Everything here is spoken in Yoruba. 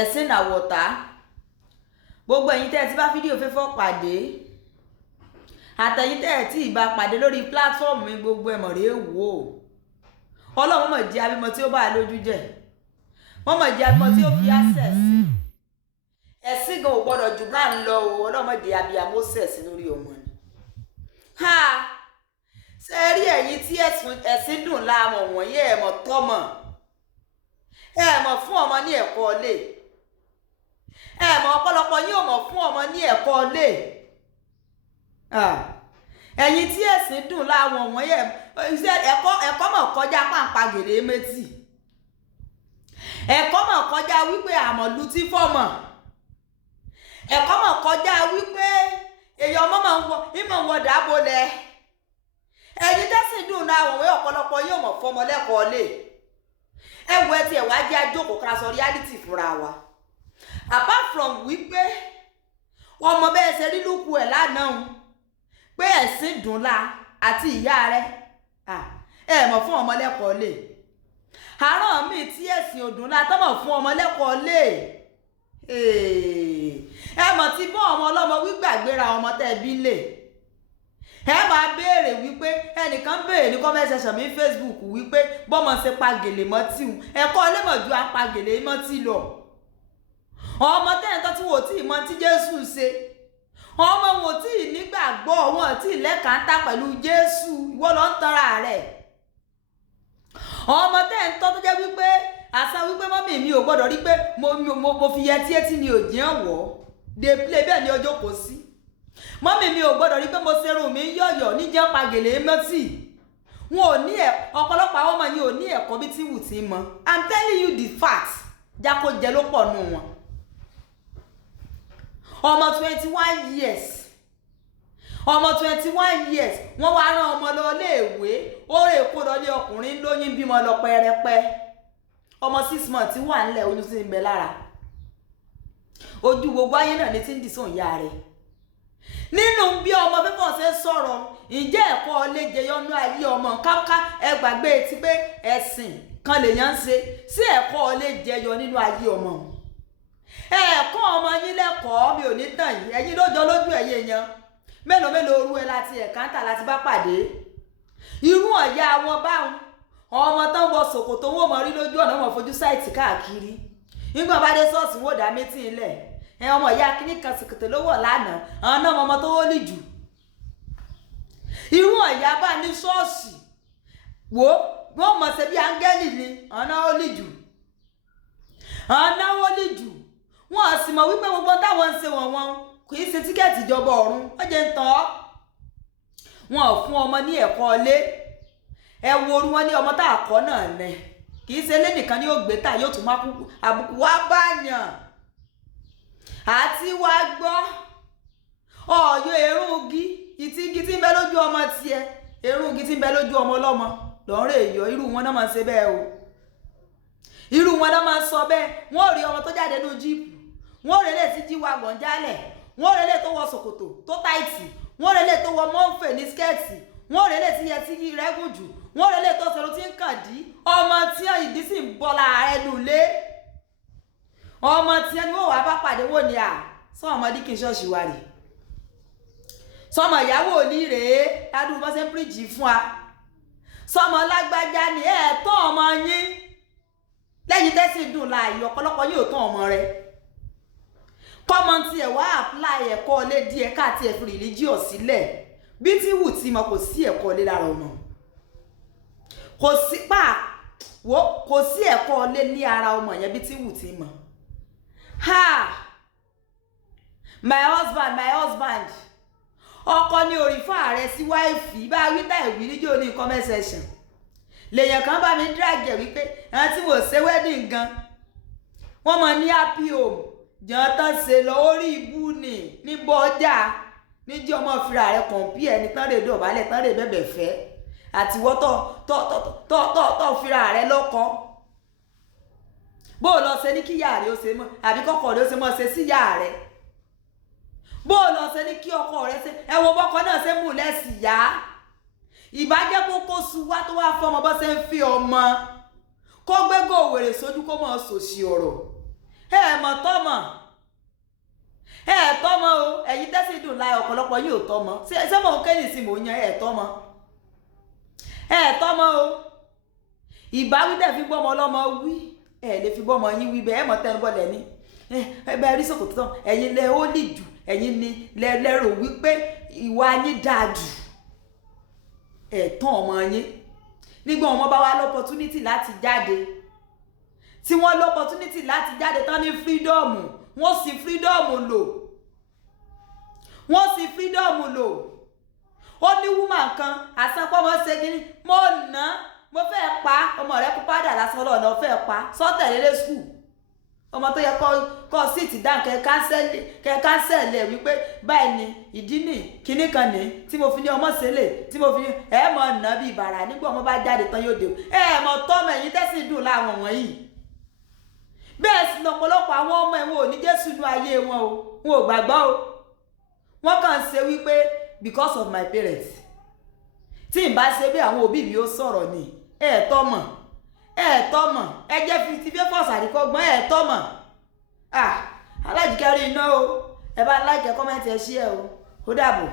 ẹ̀sìn àwọ̀tá gbogbo ẹ̀yin tẹ́ ẹ ti bá fídíò fẹ́fọ́ pàdé àtẹ̀yin tẹ́ ẹ tí ì bá pàdé lórí pílátífọ́ọ̀mù mi gbogbo ẹ̀mọ̀ rèé wò ọlọ́run mọ̀ jẹ́ abímọ tí ó bá lójú jẹ́ wọ́n mọ̀ jẹ́ abímọ tí ó fi access ẹ̀sìn gan ò gbọ́dọ̀ jù bá ń lọ o ọlọ́run mọ̀ jẹ́ abiyamọ sẹ̀sì lórí ọmọ ni ṣe rí ẹ̀yin tí ẹ̀sìn dùn láàmú wọ̀nyí ẹ̀ mọ̀ tọ́mọ̀ ẹ̀ mọ̀ fún ọmọ ní ẹ̀kọ́ ilé ẹ̀ mọ̀ ọ̀pọ̀lọpọ̀ yín ò mọ̀ fún ọmọ ní ẹ̀kọ́ ilé ẹ̀yin tí ẹ̀sìn dùn láàmú wọ̀nyí ẹ̀kọ́ mọ̀ kọjá pàǹpà gèrè méjì ẹ̀kọ́ mọ̀ kọjá wípé àmọ̀lù tí fọ́mọ̀ ẹ̀kọ́ mọ̀ kọjá wípé èèyàn ọmọ ìmọ̀ wọ̀ dáàbò lẹ̀ ẹ̀yin tẹ́sìn dùn náà wọ̀nyí ọ̀pọ̀lọpọ̀ yóò mọ̀ fọmọ lẹ́kọ̀ọ́ lé ẹ̀wọ̀ ẹ̀ tiẹ̀ wá jẹ́ àjókòó ká sọ reality fúnra wa apart from wípé ọmọ bẹ́ẹ̀ ṣe rí lùkù ẹ̀ lánàá pé ẹ̀sìn dùn la àti ìyá rẹ̀ ẹ̀ mọ̀ fún ọmọ lẹ́kọ̀ọ́ lé àárọ̀ mi tí ẹ̀sìn òdùn la tọ́mọ̀ fún ọmọ lẹ́kọ̀ọ́ lé ẹ mọ̀ tí bọ́ ọmọ ọlọ́mọ wígbàgbéra ọmọ tẹ́ bí lè ẹ máa béèrè wípé ẹnìkan béèrè ní comment section mi Facebook wípé bọ́mọ ṣe pa gèlè mọ́ tí wọn ẹ̀kọ́ ọlẹ́mọ̀jú à ń pa gèlè mọ́ tí lọ ọmọ tẹ́ǹtọ́ tí wò tí ìmọ̀ tí Jésù ṣe ọmọ wọn tí ì nígbàgbọ́ wọn tí ì lẹ́kàntà pẹ̀lú Jésù ìwọ ló ń tanra rẹ̀ ọmọ tẹ́ǹtọ́ tó jẹ́ wípé àṣà wípé mọ́mì mi ò gbọ́dọ̀ rí pé mo fi yẹtí etí ni òjì hàn wọ́ dey play bẹ́ẹ̀ ni ọjọ́ kò sí mọ́mì mi ò gbọ́dọ̀ rí pé mo ṣerun mi yọ̀yọ̀ níjẹ́ pagèlè mọ́tì wọn ò ní ọ̀pọ̀lọpọ̀ àwọn ọmọ yìí ò ní ẹ̀kọ́ bí tí wù tí mọ́ I'm telling you the fact jákòjẹ ló pọ̀ nù wọn ọmọ 21 years ọmọ 21 years wọ́n wá rán ọmọ lọ léèwé ó rè kó lọ lé ọkùnrin lóyún bímọ lọ pẹrẹpẹ ọmọ 6 months wà nílẹ̀ oyún sí ń bẹ lára ojú gbogbo ayé náà ní tí ń dìsùn ìyá rẹ̀ nínú bí ọmọ fífọ́ ṣe sọ̀rọ̀ ǹjẹ́ ẹ̀kọ́ lè jẹyọnú ayé ọmọ káká ẹgbàgbé ti pé ẹ̀sìn kan lèèyàn ń ṣe sí ẹ̀kọ́ lè jẹyọ nínú ayé ọmọ ẹ̀kọ́ ọmọ yín lẹ́kọ̀ọ́ mi ò ní tàn yín ẹ̀yin ló jọ lójú ẹ̀yẹ yan mélòó orú ẹ láti ẹ̀kántà láti bá pàdé irú ọ̀yà wọn báwọn ọmọ tán wọ ṣòkòtò wọn mọ rí lójú ọ̀nà wọn fojú sáìtì káàkiri nígbà bá dé ṣọ́ọ̀ṣì wò dá méjì ńlẹ̀ ọmọ ìyá kìíní kan sìkìtì ló wọ̀ lánàá àwọn náà ọmọ tó wọ́lì jù irú ọ̀yà bá ní ṣọ́ọ̀ṣì wọ́n mọ̀ ṣe bí áńgẹ́lì ni àwọn náà wọ́lì jù wọ́n sì mọ̀ wípé gbogbo táwọn ń ṣe wọ̀n kì í ṣe tíkẹ́ẹ̀tì ìjọba ọ̀run wọ́n jẹ́ ń tàn ọ́ wọn ò fún ọmọ ní ẹ̀kọ́ ilé ẹ wo orú wọn ní ọmọ tá àkọ́ náà nẹ kì í ṣe ilé nìkan ni yóò gbé tà yóò tún má kú àbùkù wá báyàn àti wá gbọ́ ọ̀yọ́ erúngi ìtìgì tí ń bẹ lójú ọmọ tiẹ̀ erúngi tí ń bẹ lójú ọmọ ọlọ́mọ lọ́rọ̀ èyọ irú wọn náà máa ṣe bẹ́ẹ̀ o irú wọn náà máa sọ bẹ́ẹ̀ wọ́n rí ọmọ tó jáde ní jíìpù wọ́n rẹ̀ lè ti jí wa gbọ̀n jálẹ̀ wọ́n rẹ̀ lè tó wọ ṣòkòtò tó táìtì wọ́n rẹ̀ lè tó wọ mọ́ǹfẹ̀ ní skẹ́ẹ̀tì wọ́n rẹ̀ lè ti yẹ tí rẹ́gùn jù wọ́n rẹ̀ lè tó sọ̀rọ̀ tí ń kàn dí ọmọ tí ìdí sì ń bọ́ lára ẹnu lé ọmọ tí ẹni wọ́n wà bá pàdé wò ní sọ ọmọdé kí n ṣọ́ọ̀ṣì wa rè sọmọ ìyàwó ní rèé ládùúgbò bọ́ sẹ́ ń píríjì fún wa sọmọ lágbájá ni tán ọmọ yín lẹ́yìn tẹ́sí dùn láàyè ọ̀pọ̀lọpọ̀ yóò tán ọmọ rẹ̀ kọ́mọ tí ẹ̀ wá apply ẹ̀kọ́ ilé díẹ̀ káàtì ẹ̀fún religious sílẹ̀ bí tí wù tí mo kò sí ẹ̀kọ́ ilé lára ọmọ kò sí ẹ̀kọ́ ilé ní ara ọmọ yẹn bí tí wù tí mo my husband ọkọ ní òrìfà rẹ sí wáìfì bá wíta ìwí níjó ní comment section lèèyàn kan bá mi drag ẹ̀ wípé àwọn tí mo ṣe wedding gan wọ́n mọ ní happy home jàn tán ṣe lọ orí ibú ní bọ́jà níjẹ́ ọmọ fìrà rẹ kọ̀ǹpì ẹni tán lè dọ̀bálẹ̀ tán lè bẹ̀bẹ̀ fẹ́ àtiwọ́ tọ́ fìrà rẹ lọ́kọ́ bó o lọ ṣe ní kíyà rẹ ó ṣe mọ́ àbí kọ́kọ́ rẹ ó ṣe mọ́ ṣe síyà rẹ bó o lọ ṣe ní kí ọkọ rẹ ṣe ẹ wo bọ́kọ náà ṣe mú lẹ́sì yá ìbàjẹ́ kókó su wá tó wá fọmọ bọ́ ṣe ń fi ọmọ kó gbégò wèrè sójú kó mọ̀ sòṣì ọ̀rọ̀ mọ̀ tọ́mọ̀ tọ́mọ o ẹ̀yin tẹ́sí dùn láì ọ̀pọ̀lọpọ̀ yìí ò tọ́mọ ṣé mò ń kéyìn sí mò ń yan tọ́mọ tọ́mọ o ìbáwí dẹ̀ fi gbọ́mọ ọlọ́mọ wí lè fi gbọ́mọ yín wí bẹ́ẹ̀ mọ̀ tẹ́nu bọ́lẹ̀ ní ẹgbẹ́ rí sòkòtò tán ẹ̀yin lẹ ó lì jù ẹ̀yin ni lẹ́rò wípé ìwà yín dáa jù tán ọmọ yín nígbà wọn bá wá lọ́pọ̀túnítì láti jáde tí wọ́n lọ́pọ̀túnítì láti jáde tán ní fírídọ́ọ̀mù wọ́n sì fírídọ́ọ̀mù lò ó ní wúmà kan àsanpọ̀ mọ́ ṣe kí ni mo fẹ́ pa ọmọ rẹ kó padà lásán lọ́nà fẹ́ pa sọ́tẹ̀lélé skul ọmọ tó yẹ kọ́ síìtì dáhùn kẹ kánsẹ̀lì ẹ̀ wípé báyìí ni ìdí nì kíní kan ní tí mo fi ní ọmọ sẹ́lẹ̀ tí mo fi ní mọ̀ nà bí ìbàrà nígbà ọmọ bá jáde tán yóò dé mọ̀ tọ́mọ ẹ̀yìn tẹ́sí dùn láwọn wọ̀nyí bẹ́ẹ̀ sì lọ́pọ̀lọpọ̀ àwọn ọmọ ẹ̀wọ̀n ò ní Jésù nú ayé wọn o wọn ò gbàgbọ́ o wọ́n kàn ṣe wípé because of my parents tí n bá ṣe bí àwọn òbí mi ó sọ̀rọ̀ ni tọ́mọ ẹ jẹ́ 50 fọ́ọ̀sì àríkọ́gbọ́n tọ́mọ alájìkárí iná o ẹ bá láìkẹ́ kọ́mẹ́ntì ẹ ṣí ẹ o ó dàbọ̀.